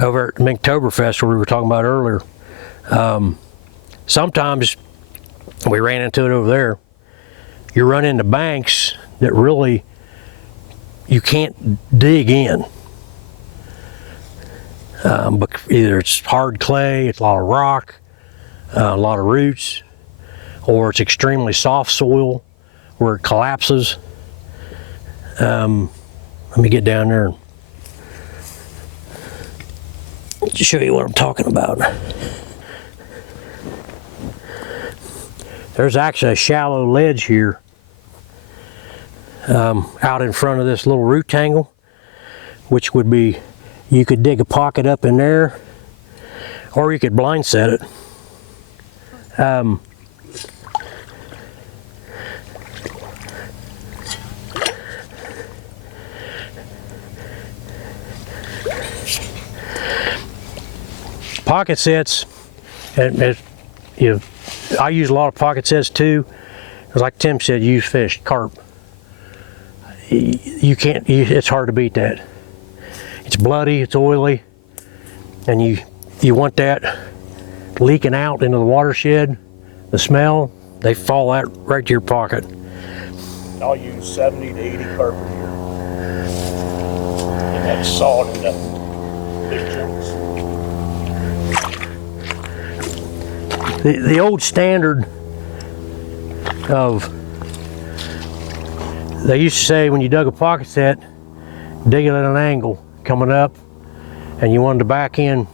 over at Minktoberfest, where we were talking about earlier. Sometimes we ran into it over there. You run into banks that really you can't dig in. But either it's hard clay, it's a lot of rock, a lot of roots, or it's extremely soft soil where it collapses. Let me get down there and show you what I'm talking about. There's actually a shallow ledge here out in front of this little root tangle, which would be, you could dig a pocket up in there, or you could blind set it. Pocket sets, and I use a lot of pocket sets too. Like Tim said, you use fish, carp. You can't, it's hard to beat that. It's bloody, it's oily, and you want that leaking out into the watershed. The smell, they fall out right to your pocket. I'll use 70 to 80 carp a year. And that's sawed into big chunks. The old standard of, they used to say when you dug a pocket set, dig it at an angle coming up, and you wanted to back in,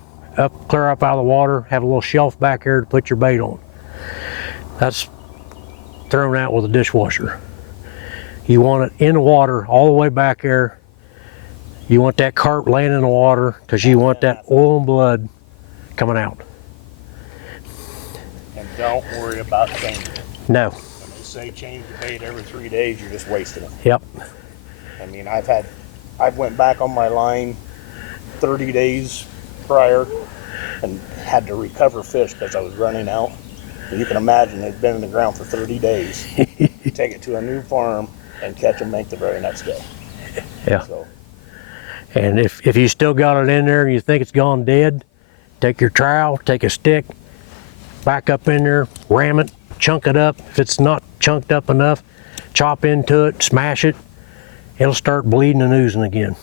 clear up out of the water, have a little shelf back there to put your bait on. That's thrown out with a dishwasher. You want it in the water all the way back there. You want that carp laying in the water because you want that oil and blood coming out. And don't worry about changing it. No. When they say change the bait every 3 days, you're just wasting it. Yep. I mean, I've went back on my line 30 days prior and had to recover fish because I was running out. And you can imagine they've been in the ground for 30 days. Take it to a new farm and catch a mink the very next day. Yeah. So, and if you still got it in there and you think it's gone dead, take your trowel, take a stick, back up in there, ram it, chunk it up. If it's not chunked up enough, chop into it, smash it. It'll start bleeding and oozing again.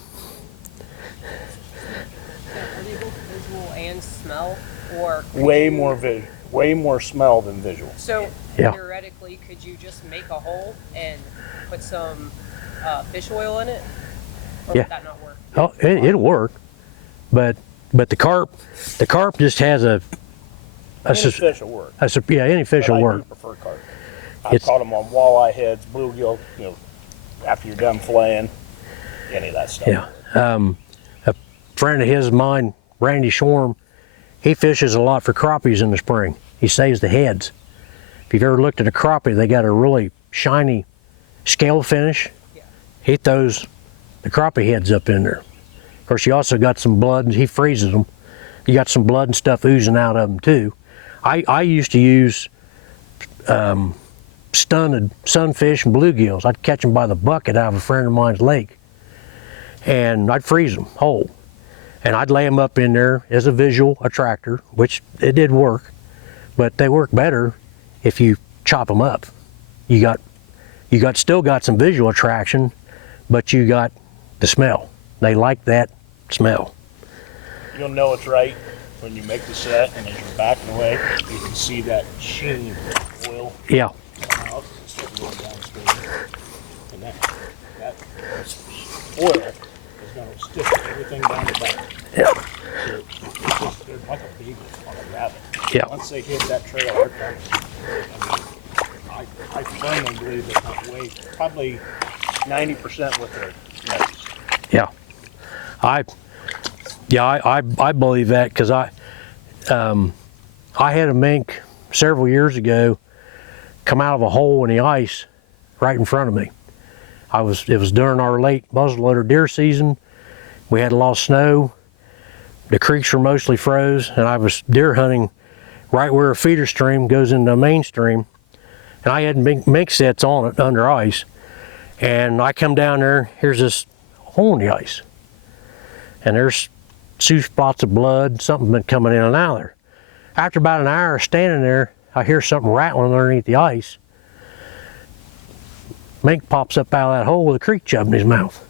Are they both visual and smell, or way more smell than visual. So Yeah. theoretically, could you just make a hole and put some fish oil in it, or Yeah. would that not work? Oh, it'll work, but the carp just has Any fish will work. any fish will But I work. do prefer carp. I've caught them on walleye heads, bluegill, after you're done flaying, any of that stuff. Yeah. A friend of his, mine, Randy Shorm, he fishes a lot for crappies in the spring. He saves the heads. If you've ever looked at a crappie, they got a really shiny scale finish. Yeah. He throws the crappie heads up in there. Of course, you also got some blood, he freezes them. You got some blood and stuff oozing out of them too. I used to use stunted sunfish and bluegills. I'd catch them by the bucket out of a friend of mine's lake, and I'd freeze them whole, and I'd lay them up in there as a visual attractor, which it did work, but they work better if you chop them up. You still got some visual attraction, but you got the smell. They like that smell. You'll know it's right when you make the set, and as you're backing away, you can see that sheen of oil. Yeah. Out instead of going downstream. And that oil is going to stick everything down the back. Yeah. So it's just, they're like a beagle on a rabbit. Yeah. Once they hit that trail, they're coming. I firmly believe they hunt way, probably 90% with their nose. Yeah. I believe that because I had a mink several years ago come out of a hole in the ice right in front of me. It was during our late muzzleloader deer season. We had a lot of snow. The creeks were mostly froze, and I was deer hunting right where a feeder stream goes into a main stream. And I had mink sets on it under ice. And I come down there, here's this hole in the ice. And there's two spots of blood, something been coming in and out of there. After about an hour of standing there, I hear something rattling underneath the ice. Mink pops up out of that hole with a creek chub in his mouth.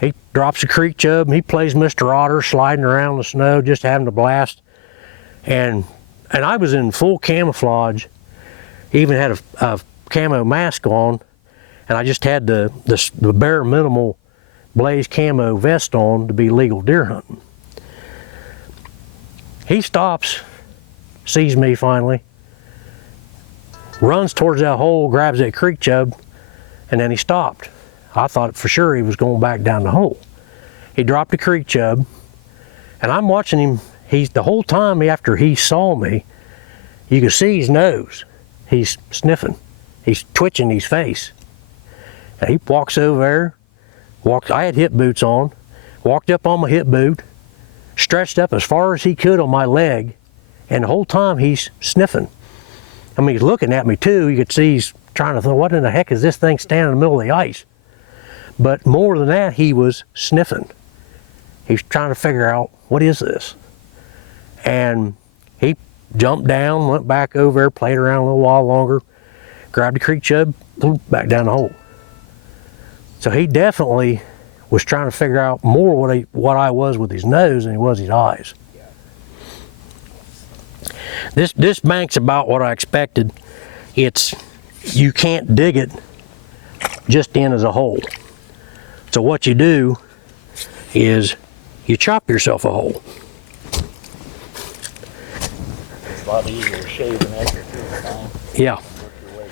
He drops a creek chub and he plays Mr. Otter, sliding around the snow, just having a blast. And I was in full camouflage, even had a camo mask on, and I just had the bare minimal blaze camo vest on to be legal deer hunting. He stops, sees me finally, runs towards that hole, grabs that creek chub, and then he stopped. I thought for sure he was going back down the hole. He dropped the creek chub, and I'm watching him. The whole time after he saw me, you could see his nose. He's sniffing. He's twitching his face. And he walks over there, I had hip boots on, walked up on my hip boot, stretched up as far as he could on my leg, and the whole time he's sniffing. I mean, he's looking at me too. You could see he's trying to think, what in the heck is this thing standing in the middle of the ice? But more than that, he was sniffing. He's trying to figure out, what is this? And he jumped down, went back over there, played around a little while longer, grabbed the creek chub, back down the hole. So he definitely was trying to figure out more what I was with his nose than he was his eyes. This bank's about what I expected. You can't dig it just in as a hole. So what you do is you chop yourself a hole. It's a lot easier to shave and enter too, fine. Yeah. Work your way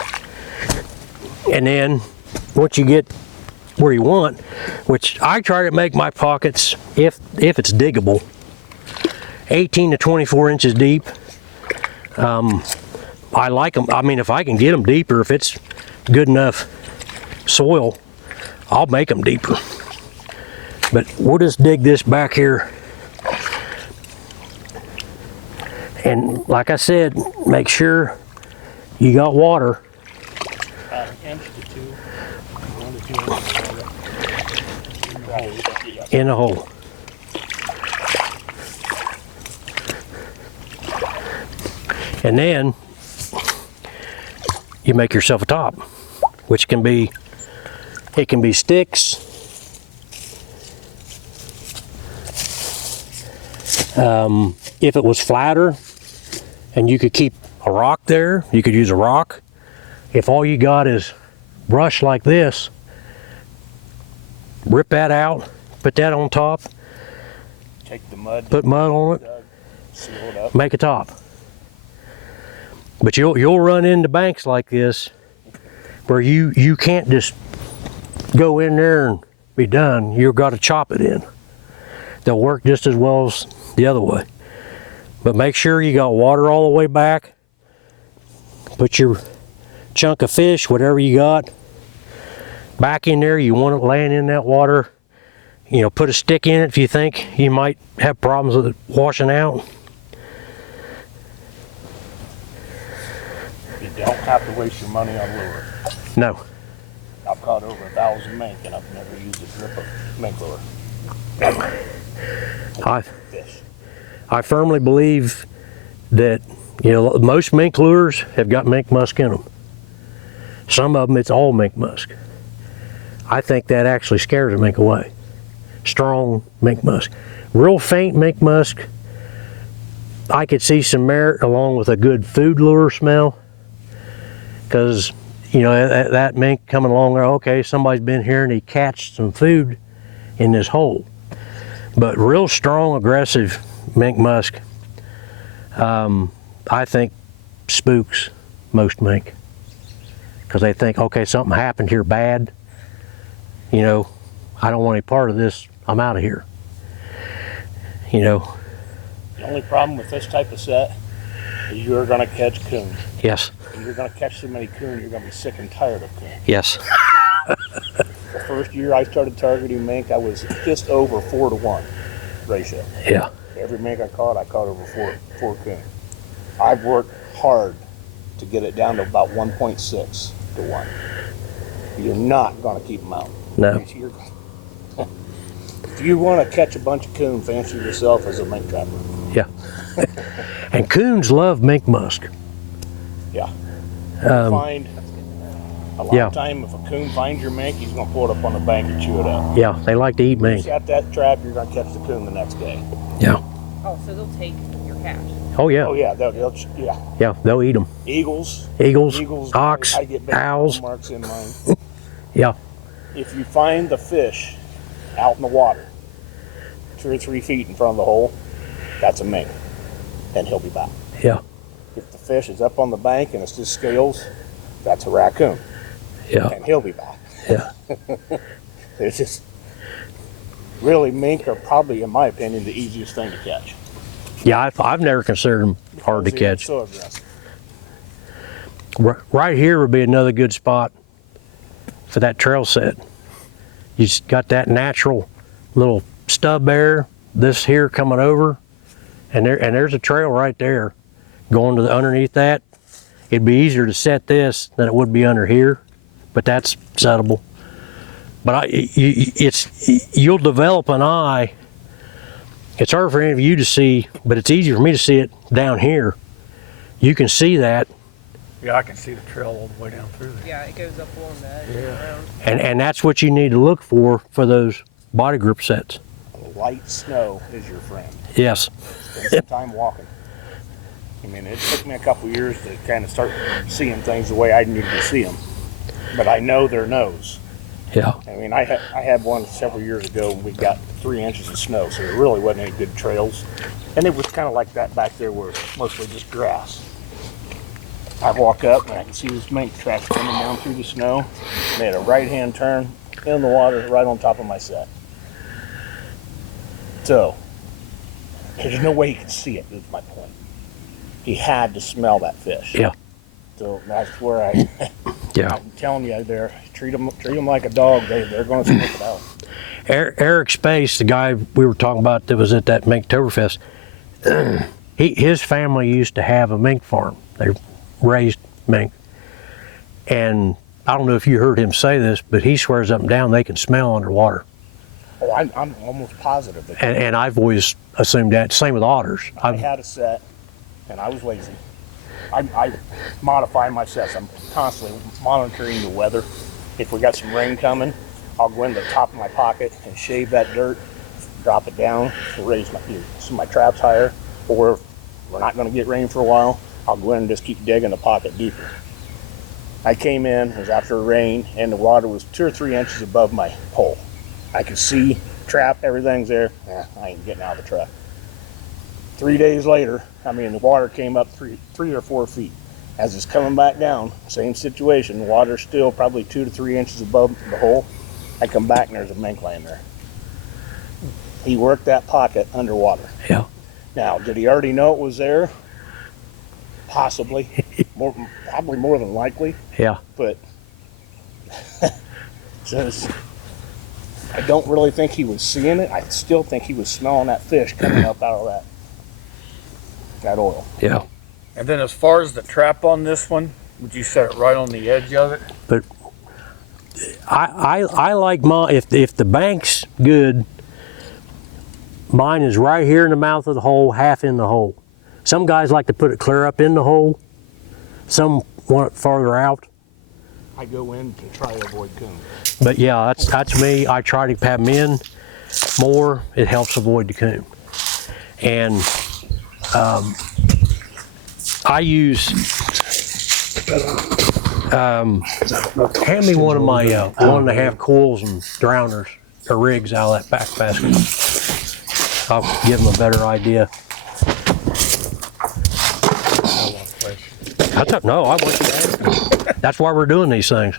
back. And then once you get where you want, which I try to make my pockets, if it's diggable, 18 to 24 inches deep. I like them. I mean, if I can get them deeper, if it's good enough soil, I'll make them deeper. But we'll just dig this back here. And like I said, make sure you got water. An inch to 2, 1 to 2 inches In the hole. And then you make yourself a top, which can be sticks, if it was flatter and you could keep a rock there, you could use a rock. If all you got is brush like this, rip that out, put that on top, Take the mud, put mud on it, seal it up. make a top. But you'll run into banks like this where you can't just go in there and be done. You've got to chop it in. They'll work just as well as the other way. But make sure you got water all the way back. Put your chunk of fish, whatever you got, back in there. You want it laying in that water. You know, put a stick in it if you think you might have problems with it washing out. You don't have to waste your money on lure. No. I've caught over 1,000 mink and I've never used a drip of mink lure. Fish. I firmly believe that, you know, most mink lures have got mink musk in them. Some of them, it's all mink musk. I think that actually scares a mink away. Strong mink musk. Real faint mink musk, I could see some merit along with a good food lure smell. Because, you know, that mink coming along there, okay, somebody's been here and he catched some food in this hole. But real strong, aggressive mink musk, I think spooks most mink. Because they think, okay, something happened here bad. You know, I don't want any part of this. I'm out of here. You know. The only problem with this type of set is you're going to catch coon. Yes. And you're going to catch so many coon, you're going to be sick and tired of coon. Yes. The first year I started targeting mink, I was just over 4 to 1 ratio. Yeah. Every mink I caught over four coon. I've worked hard to get it down to about 1.6 to 1. you're not going to keep them out. No. If you want to catch a bunch of coon, fancy yourself as a mink trapper. Yeah. And coons love mink musk. Yeah. Find a lot Yeah. of time if a coon finds your mink, he's going to pull it up on the bank and chew it up. Yeah, they like to eat If mink. you got that trap, you're going to catch the coon the next day. Yeah. Oh, so they'll take your catch. Oh yeah. Oh yeah, yeah. Yeah, they'll eat them. Eagles, Hawks, I get big owls. marks in mine. Yeah. If you find the fish out in the water, 2 or 3 feet in front of the hole, that's a mink, and he'll be back. Yeah. If the fish is up on the bank and it's just scales, that's a raccoon, Yeah. and he'll be back. Yeah. There's just really mink are probably, in my opinion, the easiest thing to catch. Yeah, I've never considered them hard to Because they're catch. So aggressive. Right here would be another good spot for that trail set. You just got that natural little stub there, this here coming over, and there's a trail right there going to the underneath that. It'd be easier to set this than it would be under here, but that's settable. But you'll develop an eye. It's hard for any of you to see, but it's easier for me to see it down here. You can see that. Yeah, I can see the trail all the way down through there. Yeah, it goes up along the edge and around. And that's what you need to look for those body grip sets. Light snow is your friend. Yes. Spend some time walking. I mean, it took me a couple years to kind of start seeing things the way I needed to see them. But I know their nose. Yeah. I mean, I had one several years ago and we got 3 inches of snow, so there really wasn't any good trails. And it was kind of like that back there where it's mostly just grass. I walk up and I can see this mink tracks coming down through the snow. Made a right-hand turn in the water right on top of my set. So, there's no way he could see it, is my point. He had to smell that fish. Yeah. So that's where Yeah. I'm telling you, treat them like a dog. They're going to sniff it out. Eric Space, the guy we were talking about that was at that Minktoberfest, his family used to have a mink farm. They raised mink. And I don't know if you heard him say this, but he swears up and down they can smell underwater. Oh, I'm almost positive. And I've always assumed that. Same with otters. I had a set, and I was lazy. I modify my sets. I'm constantly monitoring the weather. If we got some rain coming, I'll go into the top of my pocket and shave that dirt, drop it down, and raise my traps higher. Or if we're not going to get rain for a while, I'll go in and just keep digging the pocket deeper. I came in, it was after rain, and the water was 2 or 3 inches above my hole. I could see, trap, everything's there. I ain't getting out of the truck. 3 days later, the water came up 3 or 4 feet. As it's coming back down, same situation, the water's still probably 2 to 3 inches above the hole. I come back and there's a mink laying there. He worked that pocket underwater. Yeah. Now, did he already know it was there? Possibly. Probably more than likely. Yeah. But says I don't really think he was seeing it. I still think he was smelling that fish coming up out of that oil. Yeah. And then as far as the trap on this one, would you set it right on the edge of it? But I like mine, if the bank's good, mine is right here in the mouth of the hole, half in the hole. Some guys like to put it clear up in the hole. Some want it farther out. I go in to try to avoid coon. But yeah, that's me. I try to have them in more. It helps avoid the coon. And I use, hand me one of my 1.5 coils and drowners or rigs out of that back basket. I'll give them a better idea. No, I want you to ask me. That's why we're doing these things.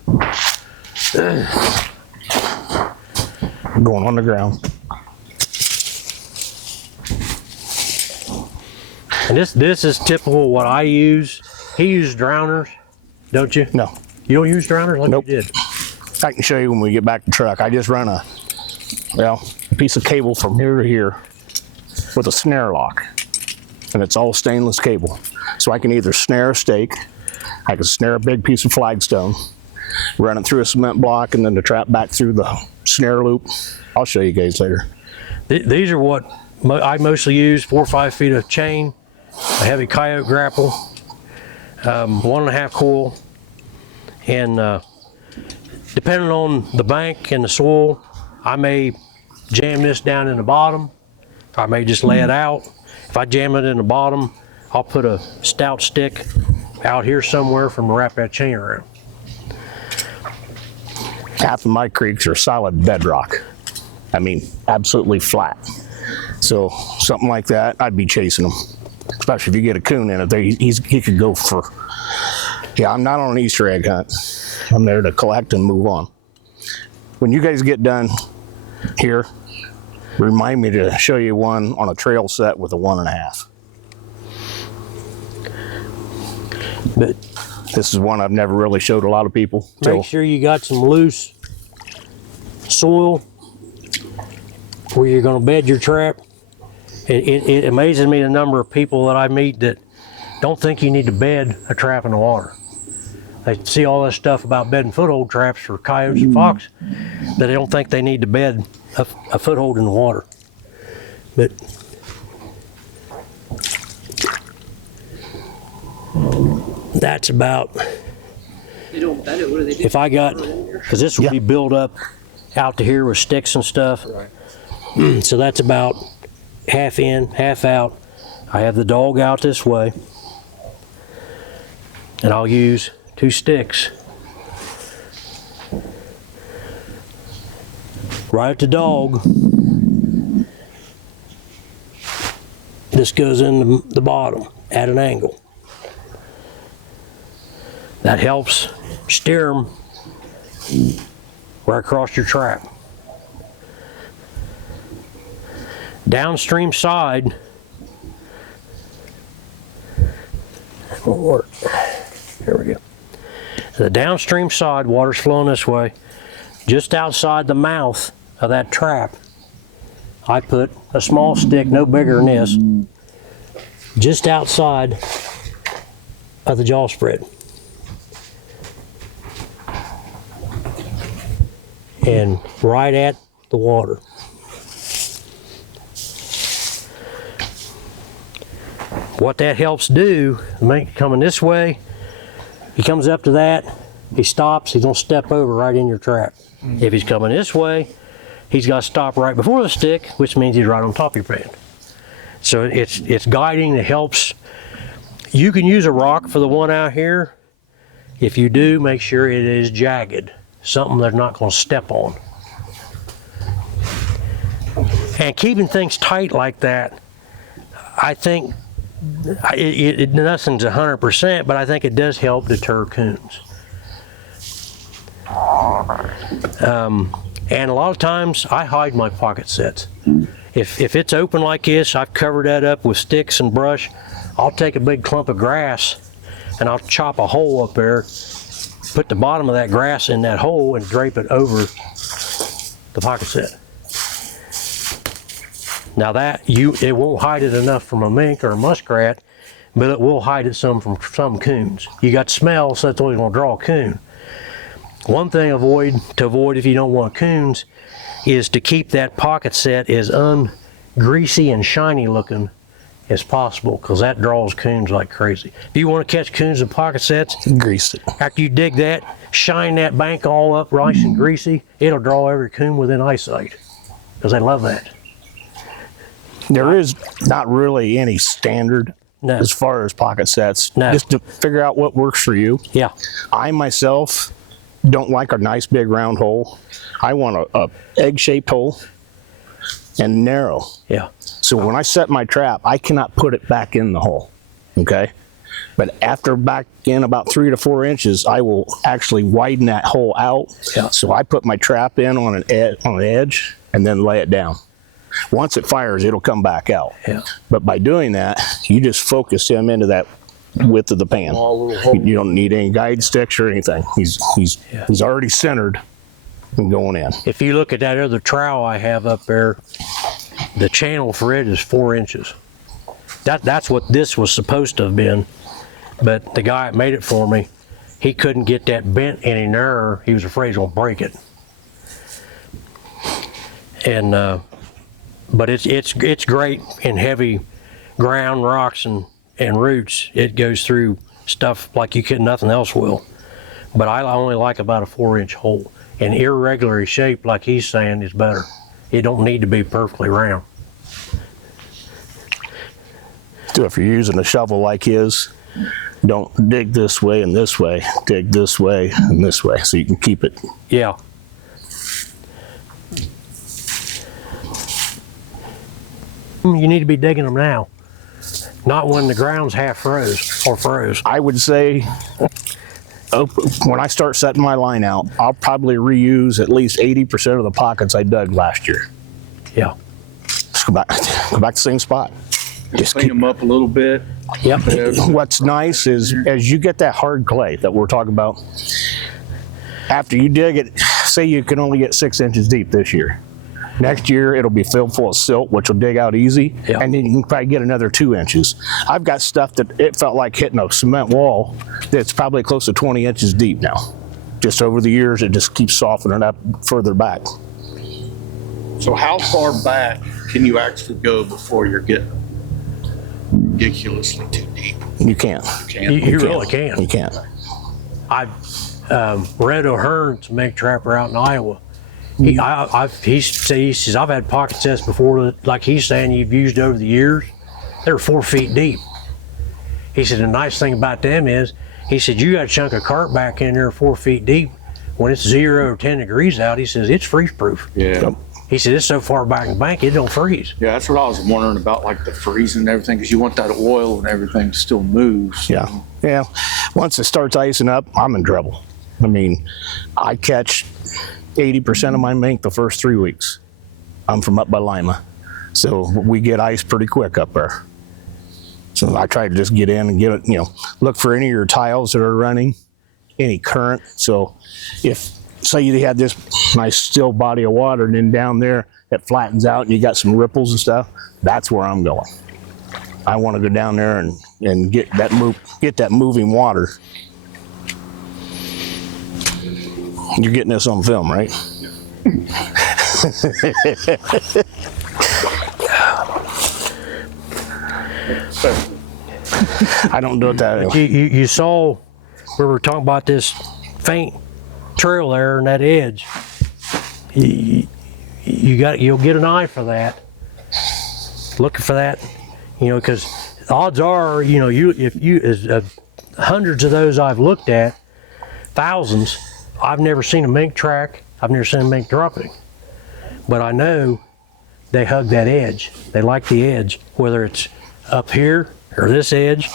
Going on the ground. And this is typical what I use. He uses drowners, don't you? No. You don't use drowners like Nope. you did? I can show you when we get back to the truck. I just run a piece of cable from here to here with a snare lock. And it's all stainless cable. So I can either snare a stake, I can snare a big piece of flagstone, run it through a cement block, and then the trap back through the snare loop. I'll show you guys later. These are what I mostly use, 4 or 5 feet of chain, a heavy coyote grapple, 1.5 coil, and depending on the bank and the soil, I may jam this down in the bottom. I may just lay it out. If I jam it in the bottom, I'll put a stout stick out here somewhere from to wrap that chain around. Half of my creeks are solid bedrock. I mean, absolutely flat. So something like that, I'd be chasing them. Especially if you get a coon in it, he could go for. Yeah, I'm not on an Easter egg hunt. I'm there to collect and move on. When you guys get done here, remind me to show you one on a trail set with a 1.5. But this is one I've never really showed a lot of people. Make sure you got some loose soil where you're going to bed your trap. It amazes me the number of people that I meet that don't think you need to bed a trap in the water. They see all this stuff about bedding foothold traps for coyotes and fox, that they don't think they need to bed a foothold in the water. But that's about. They don't bed it. What do they do? If I got, because this will be built up out to here with sticks and stuff. Right. So that's about half in, half out. I have the dog out this way, and I'll use 2 sticks right at the dog. This goes in the bottom at an angle. That helps steer them right across your trap. Downstream side, that won't work. Here we go. The downstream side, water's flowing this way. Just outside the mouth of that trap, I put a small stick, no bigger than this, just outside of the jaw spread. And right at the water. What that helps do, the mink coming this way, he comes up to that, he stops, he's gonna step over right in your trap. If he's coming this way, he's got to stop right before the stick, which means he's right on top of your pan. So it's guiding that helps. You can use a rock for the one out here. If you do, make sure it is jagged, something they're not going to step on. And keeping things tight like that, I think nothing's 100%, but I think it does help deter coons. And a lot of times I hide my pocket sets. If it's open like this, I've covered that up with sticks and brush. I'll take a big clump of grass and I'll chop a hole up there, put the bottom of that grass in that hole and drape it over the pocket set. Now it won't hide it enough from a mink or a muskrat, but it will hide it some from some coons. You got smell, so that's always gonna draw a coon. One thing to avoid if you don't want coons is to keep that pocket set as ungreasy and shiny looking as possible, because that draws coons like crazy. If you want to catch coons in pocket sets, Grease it. after you dig that, shine that bank all up nice and greasy, it'll draw every coon within eyesight, because they love that. There is not really any standard as far as pocket sets. Just to figure out what works for you. Yeah. I myself don't like a nice big round hole. I want a egg-shaped hole and narrow. Yeah. So when I set my trap, I cannot put it back in the hole, okay? But after back in about 3 to 4 inches, I will actually widen that hole out. Yeah. So I put my trap in on an edge and then lay it down. Once it fires, it'll come back out. Yeah. But by doing that, you just focus him into that width of the pan. You don't need any guide sticks or anything. He's already centered and going in. If you look at that other trowel I have up there, the channel for it is 4 inches. That's what this was supposed to have been, but the guy that made it for me, he couldn't get that bent any narrower. He was afraid he was gonna break it. And but it's great in heavy ground, rocks, and roots. It goes through stuff like nothing else will. But I only like about a 4-inch hole. And irregularly shaped, like he's saying, is better. It don't need to be perfectly round. So if you're using a shovel like his, don't dig this way and this way. Dig this way and this way so you can keep it. Yeah. You need to be digging them now, not when the ground's half froze or froze. I would say when I start setting my line out, I'll probably reuse at least 80% of the pockets I dug last year. Yeah. Just go back to the same spot. Just Clean them up a little bit. Yep. What's nice is as you get that hard clay that we're talking about, after you dig it, say you can only get 6 inches deep this year. Next year, it'll be filled full of silt, which will dig out easy, yeah. And then you can probably get another 2 inches. I've got stuff that it felt like hitting a cement wall that's probably close to 20 inches deep now. Just over the years, it just keeps softening up further back. So how far back can you actually go before you're getting ridiculously too deep? You can't. You really can. You can't. I've Red O'Hearn's a mink trapper out in Iowa. He says, I've had pocket sets before that, like he's saying, you've used over the years. They're 4 feet deep. He said, the nice thing about them is, he said, you got a chunk of carp back in there 4 feet deep. When it's 0 or 10 degrees out, he says, it's freeze proof. Yeah. He said, it's so far back in the bank, it don't freeze. Yeah, that's what I was wondering about, like the freezing and everything, because you want that oil and everything to still move. So. Yeah. Yeah. Once it starts icing up, I'm in trouble. I mean, I catch 80% of my mink the first 3 weeks. I'm from up by Lima, so we get ice pretty quick up there. So I try to just get in and get it, look for any of your tiles that are running, any current. So if, say you had this nice still body of water and then down there it flattens out and you got some ripples and stuff, that's where I'm going. I want to go down there and get that moving water. You're getting this on film, right? I don't do it that way. You saw, we were talking about this faint trail there and that edge. You'll get an eye for that. Looking for that, because odds are, hundreds of those I've looked at, thousands. I've never seen a mink track. I've never seen a mink dropping. But I know they hug that edge. They like the edge, whether it's up here or this edge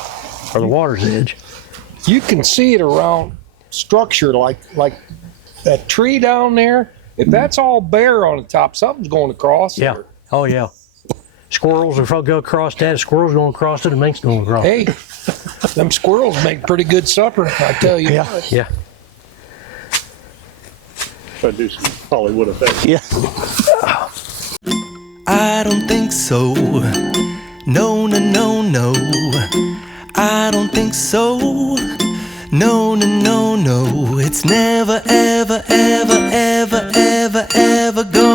or the water's edge. You can see it around structure like that tree down there. If that's all bare on the top, something's going across Yeah. there. Oh, yeah. Squirrels, if I go across that, squirrels going across it, the mink's going across. Hey, them squirrels make pretty good supper, I tell you. Yeah. Yeah. Try to do some Hollywood effects. Yeah. I don't think so. No, no, no, no. I don't think so. No, no, no, no. It's never, ever, ever, ever, ever, ever gonna